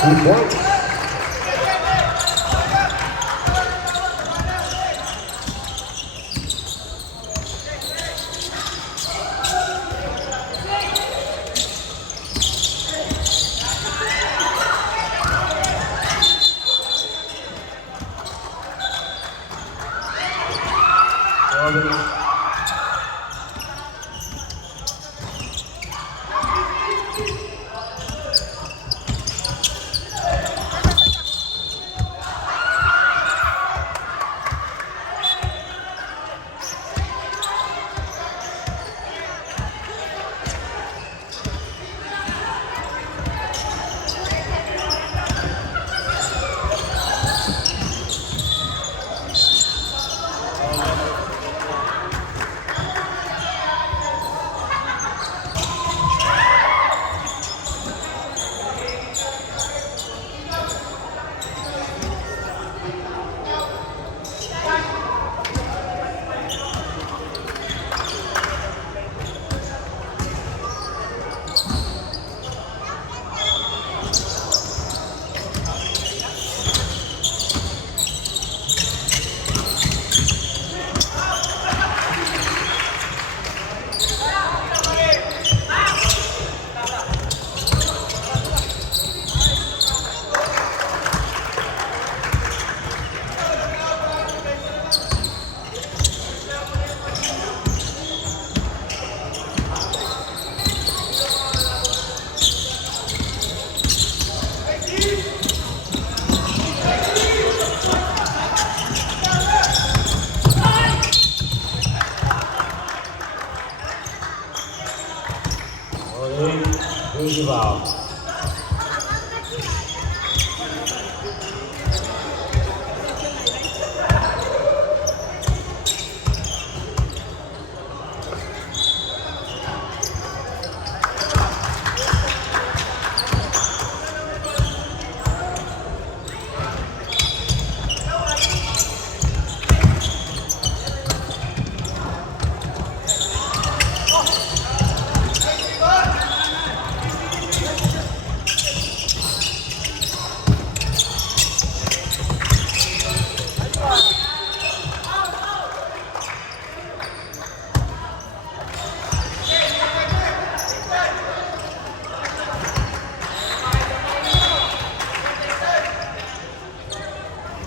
2 points. Wow.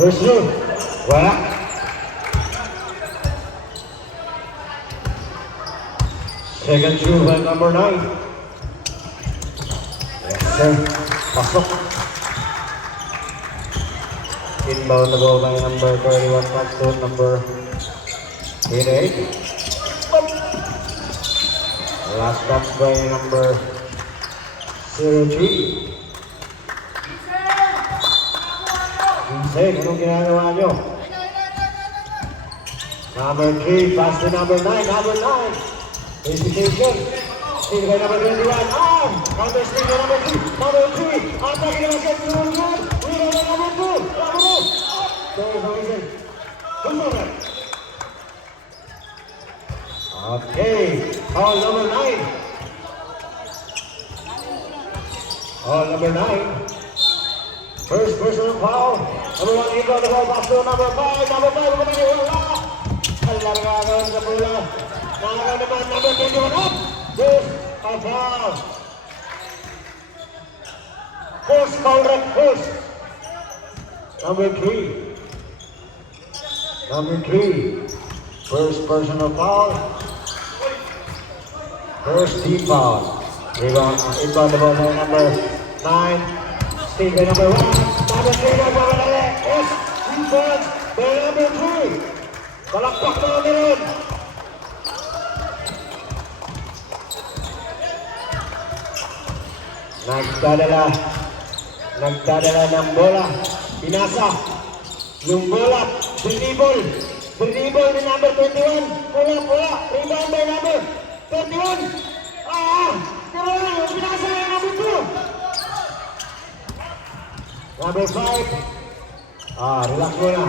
First through. Wala. Second through by number 9. Yes, sir. Pasok. Inbound the ball by number 31, back to number 88. Last touch by number 03. Vincent, anong ginagawa nyo? Number 3, pass to number 9. Number 9. Hesitation. Still by number 21. Counter still by number 3. Number 3. Attacking the basket. Good. Winner by number 2. Number 2. Sorry, Vincent. Good moment. Okay. Foul number 9. Foul number 9. First personal foul. Number 1, inbound the ball, pass to number 5. Number 5, kumani, wala. Alargagan sa bola. Nakaka naman, number 21 up. This, a foul. Force foul rep, force. Number 3. Number 3. First personal foul. First team foul. Inbound the ball by number 9. Steve by number 1. Number 3 na pamalala. Yes, defense by number 3. Palakpak na meron. Nagdadala ng bola. Pinasa. Yung bola. Dribble ni number 21. Wala. Rebound by number 21. Pero yung pinasa yung number 2. Number 5. Relax muna.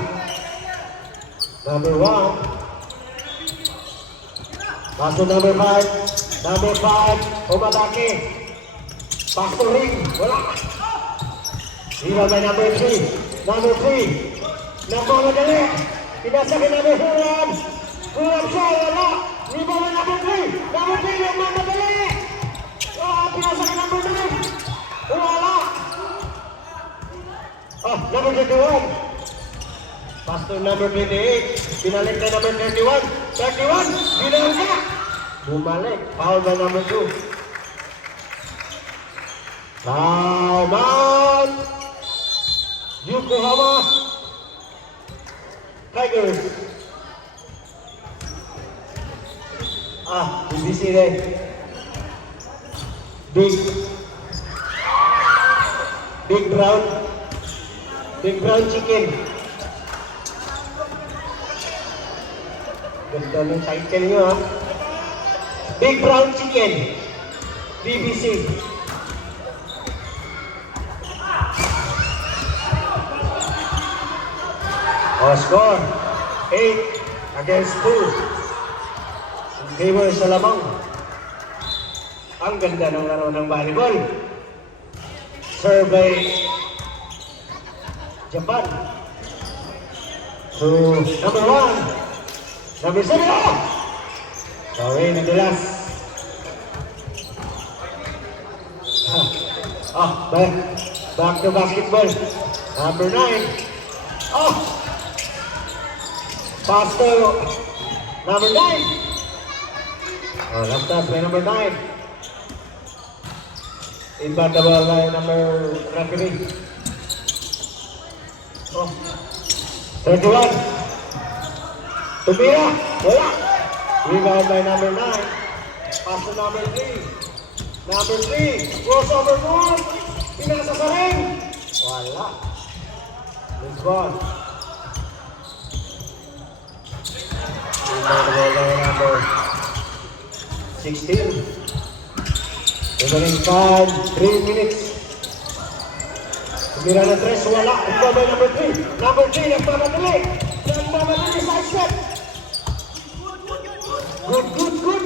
Number 1. Pass to number 5. Number 5. Umatake. Pass to ring. Wala. Rebound by number 3. Number 3. Nagmamadali. Pinasa kay number 4. Kurang siya, wala. Rebound by number 3. Number 3, nagmamadali. Pinasa kay number 9. Wala. Number 31. Pass to number 28. Pinalik na number 31. 31. Bilang ka. Bumalik. Foul by number 2. Time out. Yokohama Tigers. BBC rin. Big brown chicken. Ganda ng title nyo, ha? Big brown chicken. BBC. Score 8 against 2 in favor sa lamang. Ang ganda ng laro ng volleyball. Survey Japan to number 1. Number 7. Sorry, nadulas. Back to basketball. Number 9. Pass to number 9. Last pass by number 9. Inbound the ball by number referee. 31. Tumira. Wala. Rebound by number 9. Pass to number 3. Number 3. Crossover ball. Pinasa sa ring. Wala. Loose ball. Number 16. Remaining time, 3 minutes. Tumira na 3, wala. Ito by number 3. Number 3, nagmamadali. Nagmamadali sa step. Good.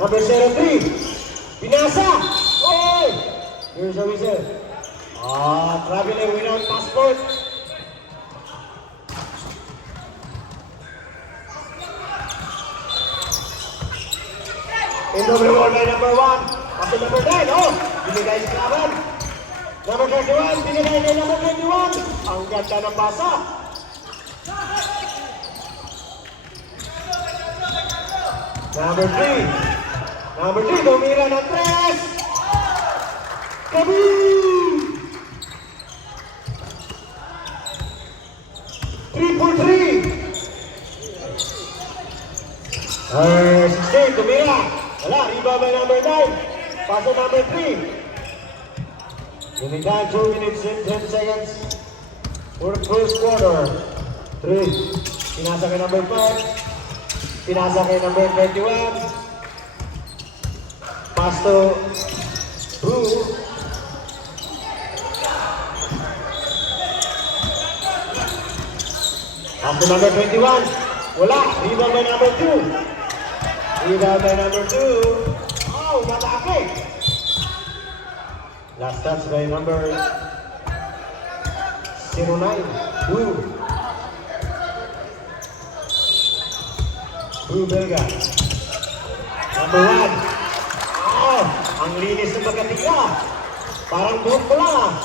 Number 03. Pinasa. Oy! Here's a whistle. Traveling without passport. In the reward by number 1. After number 9, binigay sa kalaban. Number 31, binigay kay number 21. Ang ganda ng basa. Number 3, tumira ng 3. Kaboom! 3 for 3. 16, tumira. Wala, rebound by number 9. Pass to number 3. Giving time 2 minutes and 10 seconds for the first quarter. 3. Pinasa kay number 5. Pinasa kay number 21. Pass to 2. Pass to number 21. Wala, rebound by number 2. Rebound by number 2. Matake. Last touch by number 09. Blue Belga. Number 1. Ang linis ng magkatika. Parang buhok ko lang.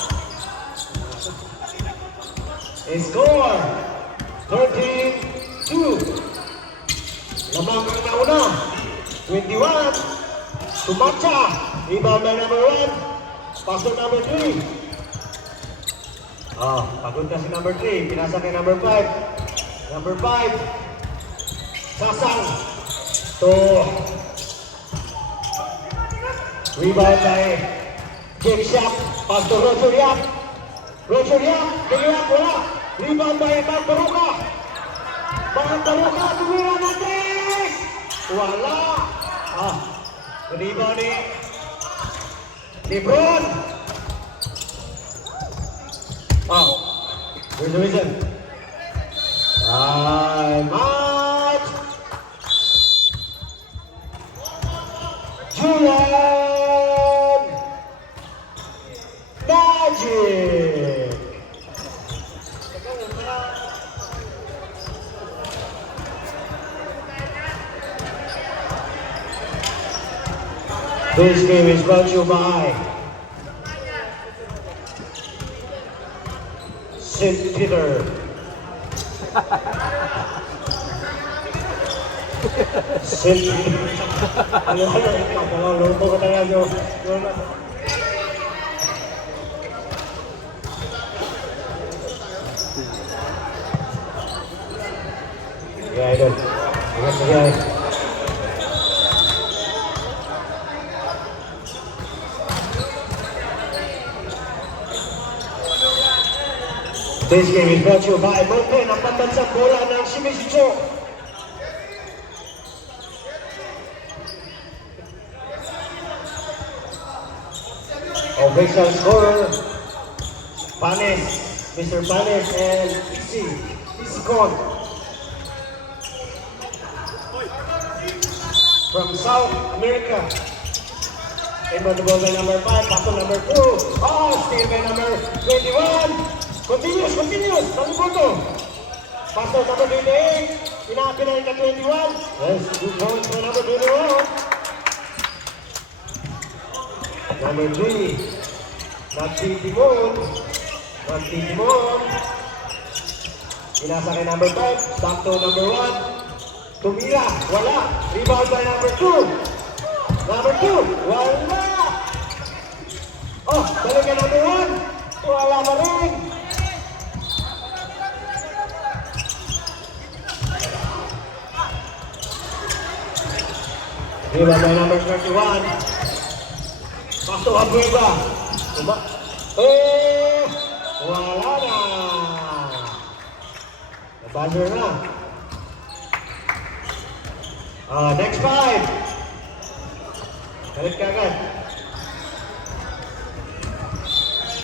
Score 13-2. Lamang ang nauna. 21. Sumatsa. Rebound by number 1. Pass to number 3. Pagod na si number 3. Pinasa kay number 5. Number 5. Sasang. To. Rebound by Jake Shaq. Pass to Roger Yap. Wala. Rebound by Mark Baruca. Tumira na 3. Wala. Rebound ni Lebron. Where's the reason? Time out. Julian Magic. This game is brought to you by St. Peter. St. Peter. Luto ka talaga yun. Yeah, idol. Ingat. This game is brought to you by Mopen, ang pambansang bola ng Shimizu. Official scorer, Panes, Mr. Panes and Easy Con. From South America. Inbound the ball by number 5, pass to number 2. Oh, steal by number 21. Continuous. Saan po ito? Pass to number 28. Inaapin na yung 21. Yes, good point for number 21. Number 3. Nagtitimon. Inasa kay number 5. Back to number 1. Tumira. Wala. Rebound by number 2. Number 2. Wala. Oh, balik ka number 1. Wala pa rin. Rebound by number 31. Pass to Abueva. Wala na. Nabuzzer na. Next 5. Kalit ka agad.